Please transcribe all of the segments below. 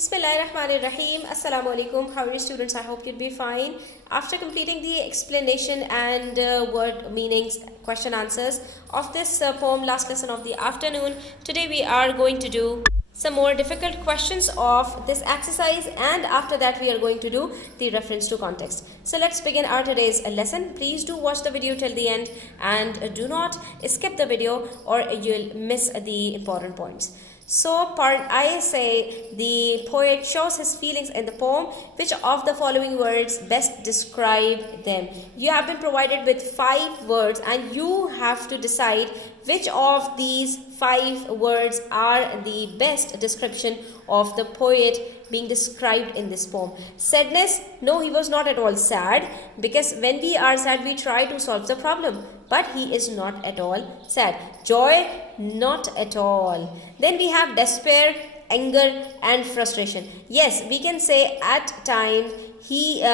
Bismillahirrahmanirrahim. Assalamu alaikum. How are you students? I hope you'll be fine. After completing the explanation and word meanings, question answers of this poem last lesson of the afternoon, today we are going to do some more difficult questions of this exercise, and after that we are going to do the reference to context. So let's begin our today's lesson. Please do watch the video till the end and do not skip the video or you'll miss the important points. So part I say the poet shows his feelings in the poem. Which of the following words best describe them? You have been provided with 5 words and you have to decide which of these 5 words are the best description of the poet being described in this poem. Sadness, no, he was not at all sad, because when we are sad we try to solve the problem, but he is not at all sad. Joy, not at all. Then we have despair, anger and frustration. Yes, we can say at times he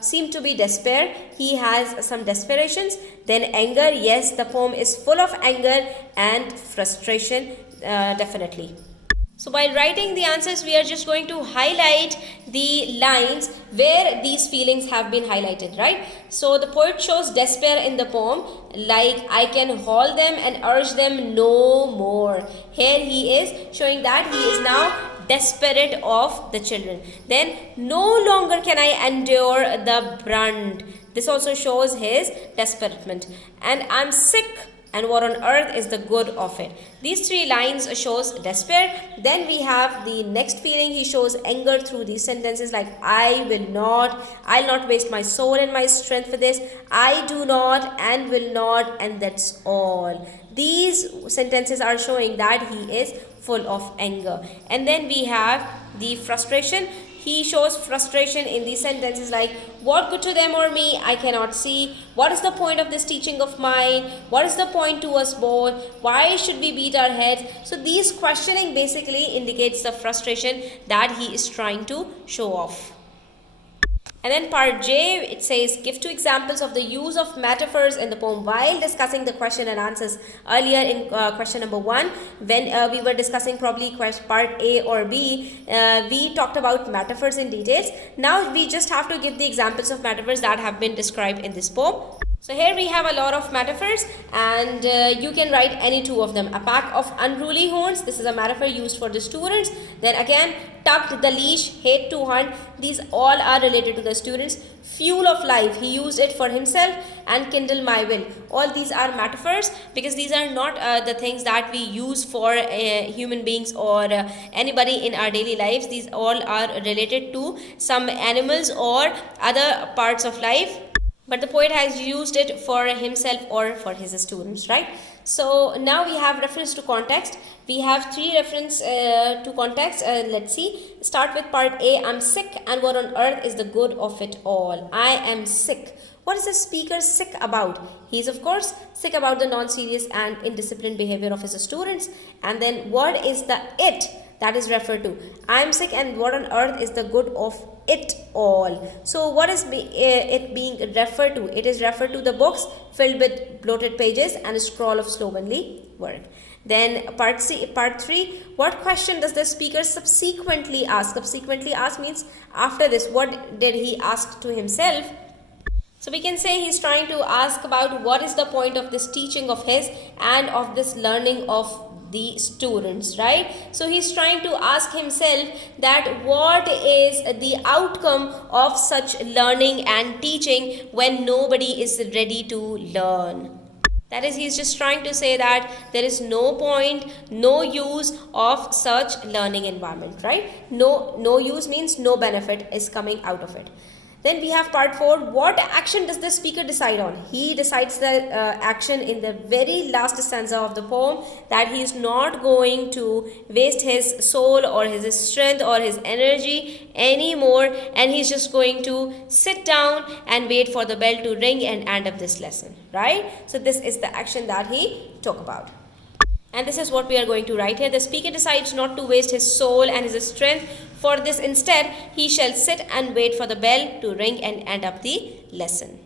seemed to be despair. He has some desperations. Then anger, yes, the poem is full of anger and frustration, definitely. So while writing the answers, we are just going to highlight the lines where these feelings have been highlighted, right? So the poet shows despair in the poem, like I can haul them and urge them no more. Here he is showing that he is now desperate of the children. Then no longer can I endure the brunt. This also shows his desperation. And I'm sick, and what on earth is the good of it? These 3 lines shows despair. Then we have the next feeling. He shows anger through these sentences, like I'll not waste my soul and my strength for this. I do not and will not, and that's all. These sentences are showing that he is full of anger. And then we have the frustration. He shows frustration in these sentences, like what good to them or me, I cannot see. What is the point of this teaching of mine? What is the point to us both? Why should we beat our heads? So these questioning basically indicates the frustration that he is trying to show off. And then part J, it says, give 2 examples of the use of metaphors in the poem. While discussing the question and answers earlier in question number 1, when we were discussing probably part A or B, we talked about metaphors in details. Now we just have to give the examples of metaphors that have been described in this poem. So here we have a lot of metaphors, and you can write any 2 of them. A pack of unruly horns, this is a metaphor used for the students. Then again, tucked the leash, hate to hunt, these all are related to the students. Fuel of life, he used it for himself, and kindle my will. All these are metaphors because these are not the things that we use for human beings or anybody in our daily lives. These all are related to some animals or other parts of life, but the poet has used it for himself or for his students, right? So now we have reference to context. We have 3 reference to context. Let's see. Start with part A. I'm sick, and what on earth is the good of it all? I am sick. What is the speaker sick about? He is of course sick about the non-serious and indisciplined behavior of his students. And then what is the it that is referred to? I am sick, and what on earth is the good of it all? So what is it being referred to? It is referred to the books filled with bloated pages and a scroll of slovenly work. Then part 3, what question does the speaker subsequently ask? Subsequently ask means after this, what did he ask to himself? So we can say he's trying to ask about what is the point of this teaching of his and of this learning of the students, right? So he's trying to ask himself that what is the outcome of such learning and teaching when nobody is ready to learn. That is, he's just trying to say that there is no point, no use of such learning environment, right? No use means no benefit is coming out of it. Then we have part 4. What action does the speaker decide on? He decides the action in the very last stanza of the poem, that he is not going to waste his soul or his strength or his energy anymore, and he's just going to sit down and wait for the bell to ring and end up this lesson, right? So this is the action that he talked about. And this is what we are going to write here. The speaker decides not to waste his soul and his strength. For this instead, he shall sit and wait for the bell to ring and end up the lesson.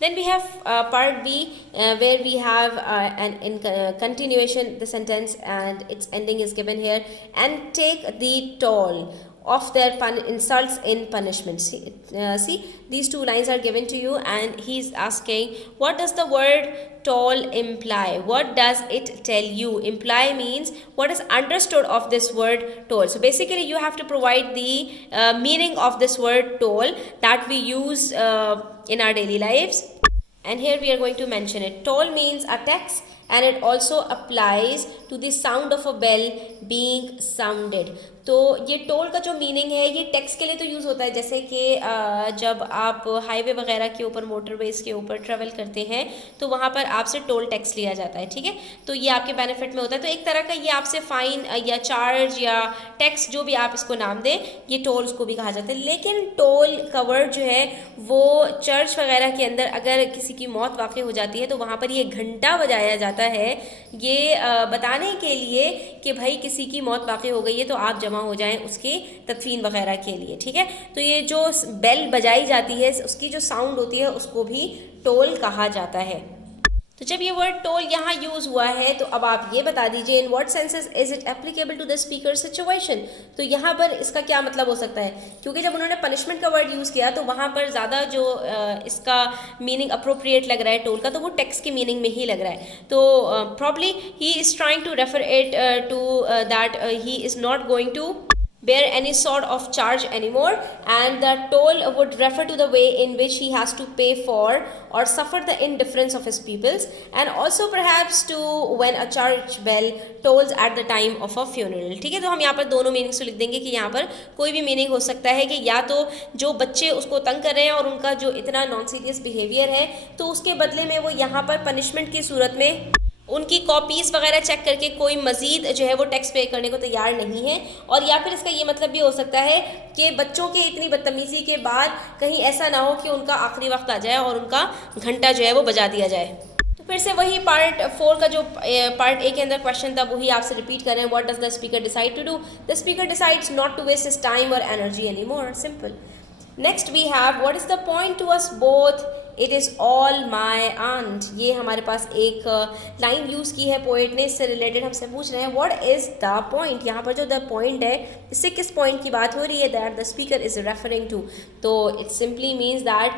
Then we have part B, where we have an in continuation the sentence, and its ending is given here. And take the toll of their insults in punishment. See, these two lines are given to you, and he's asking, what does the word toll imply? What does it tell you? Imply means what is understood of this word toll. So basically you have to provide the meaning of this word toll that we use in our daily lives. And here we are going to mention it. Toll means a tax, and it also applies to the sound of a bell being sounded. तो ये toll का जो meaning है ये tax के लिए तो use होता है, जैसे कि जब आप हाईवे वगैरह के ऊपर, मोटरवेज के ऊपर ट्रेवल करते हैं तो वहाँ पर आपसे टोल टैक्स लिया जाता है, ठीक है। तो ये आपके बेनिफिट में होता है, तो एक तरह का ये आपसे फ़ाइन या चार्ज या टैक्स, जो भी आप इसको नाम दें, ये टोल उसको भी कहा जाता है। लेकिन टोल का वर्ड जो है वो चर्च वगैरह के अंदर अगर किसी की मौत वाक़ई हो जाती है तो वहाँ पर ये घंटा बजाया जाता है, ये बताने के लिए कि भाई किसी की मौत वाक़ई हो गई है तो आप जमा हो जाएं उसकी तदफीन वगैरह के लिए, ठीक है। तो ये जो बेल बजाई जाती है उसकी जो साउंड होती है उसको भी टोल कहा जाता है। तो जब ये वर्ड टोल यहाँ यूज़ हुआ है तो अब आप ये बता दीजिए, in what senses is it applicable to the speaker situation. तो यहाँ पर इसका क्या मतलब हो सकता है, क्योंकि जब उन्होंने पनिशमेंट का वर्ड यूज़ किया तो वहाँ पर ज़्यादा जो इसका मीनिंग अप्रोप्रिएट लग रहा है टोल का, तो वो टेक्स्ट की मीनिंग में ही लग रहा है। तो probably he is trying to refer it to that he is not going to bear any sort of charge anymore, and the toll would refer to the way in which he has to pay for or suffer the indifference of his peoples, and also perhaps to when a church bell tolls at the time of a funeral। ठीक है, तो हम यहाँ पर दोनों meanings तो लिख देंगे कि यहाँ पर कोई भी मीनिंग हो सकता है कि या तो जो बच्चे उसको तंग कर रहे हैं और उनका जो इतना नॉन सीरियस बिहेवियर है तो उसके बदले में वो यहाँ पर पनिशमेंट की सूरत में उनकी कॉपीज़ वगैरह चेक करके कोई मज़ीद जो है वो टैक्स पे करने को तैयार नहीं है। और या फिर इसका ये मतलब भी हो सकता है कि बच्चों के इतनी बदतमीज़ी के बाद कहीं ऐसा ना हो कि उनका आखिरी वक्त आ जाए और उनका घंटा जो है वो बजा दिया जाए। तो फिर से वही पार्ट 4 का जो पार्ट ए के अंदर क्वेश्चन था वही आपसे रिपीट कर रहे हैं। What does the speaker decide to do? The speaker decides not to waste his time और energy any more, simple. Next we have what is the point to us both, it is all my aunt. ये हमारे पास एक line use की है poet ने, इससे related हमसे पूछ रहे हैं व्हाट इज़ द पॉइंट। यहाँ पर जो द पॉइंट है इससे किस पॉइंट की बात हो रही है, that the speaker is referring to. तो it simply means that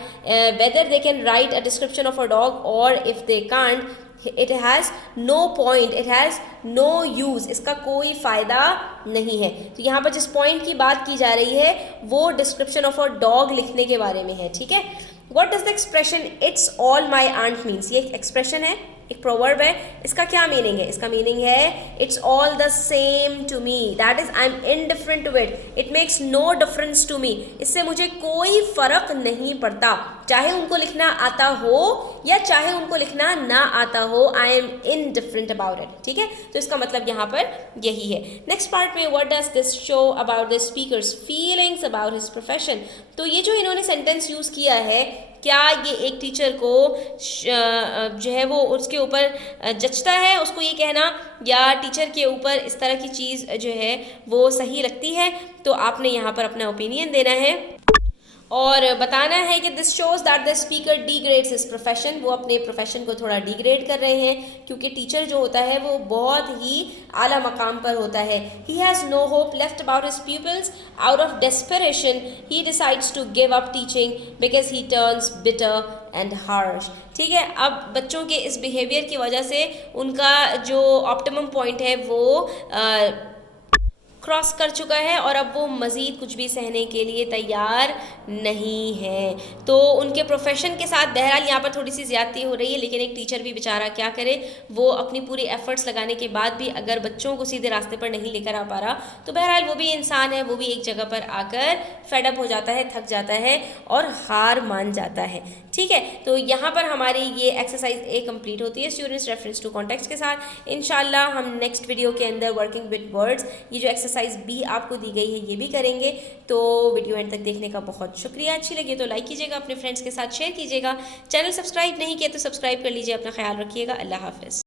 whether they can write a description of a dog और if they can't, it has no point, it has no use, इसका कोई फ़ायदा नहीं है। तो यहाँ पर जिस पॉइंट की बात की जा रही है वो डिस्क्रिप्शन ऑफ अ डॉग लिखने के बारे में है, ठीक है। What does the expression "It's all my aunt" means? ये एक एक्सप्रेशन है, एक प्रोवर्ब है। इसका क्या मीनिंग है? इसका मीनिंग है it's all the same to me, that is I am indifferent to it, it makes no difference to me. इससे मुझे कोई फर्क नहीं पड़ता, चाहे उनको लिखना आता हो या चाहे उनको लिखना ना आता हो, आई एम इनडिफरेंट अबाउट इट, ठीक है। तो इसका मतलब यहाँ पर यही है। नेक्स्ट पार्ट में what does this show about the speakers feelings about his profession. तो ये जो इन्होंने सेंटेंस यूज़ किया है, क्या ये एक टीचर को जो है वो उसके ऊपर जचता है उसको ये कहना, या टीचर के ऊपर इस तरह की चीज़ जो है वो सही लगती है? तो आपने यहाँ पर अपना ओपिनियन देना है और बताना है कि this shows that the speaker degrades his profession. वो अपने प्रोफेशन को थोड़ा डिग्रेड कर रहे हैं, क्योंकि टीचर जो होता है वो बहुत ही आला मकाम पर होता है। He has no hope left about his peoples, out of desperation he decides to give up teaching because he turns bitter and harsh. ठीक है, अब बच्चों के इस बिहेवियर की वजह से उनका जो ऑप्टिमम पॉइंट है वो क्रॉस कर चुका है और अब वो मज़ीद कुछ भी सहने के लिए तैयार नहीं है। तो उनके प्रोफेशन के साथ बहरहाल यहाँ पर थोड़ी सी ज़्यादती हो रही है, लेकिन एक टीचर भी बेचारा क्या करे, वो अपनी पूरी एफर्ट्स लगाने के बाद भी अगर बच्चों को सीधे रास्ते पर नहीं लेकर आ पा रहा, तो बहरहाल वो भी इंसान है, वो भी एक जगह पर आकर फेडअप हो जाता है, थक जाता है और हार मान जाता है। ठीक है, तो यहाँ पर हमारी ये एक्सरसाइज ए कंप्लीट होती है स्टूडेंट्स रेफरेंस टू कॉन्टेक्स्ट के साथ। इंशाल्लाह हम नेक्स्ट वीडियो के अंदर वर्किंग विद वर्ड्स, ये जो एक्सरसाइज बी आपको दी गई है ये भी करेंगे। तो वीडियो एंड तक देखने का बहुत शुक्रिया। अच्छी लगी तो लाइक कीजिएगा, अपने फ्रेंड्स के साथ शेयर कीजिएगा। चैनल सब्सक्राइब नहीं किया तो सब्सक्राइब कर लीजिए। अपना ख्याल रखिएगा। अल्लाह हाफ़िज़।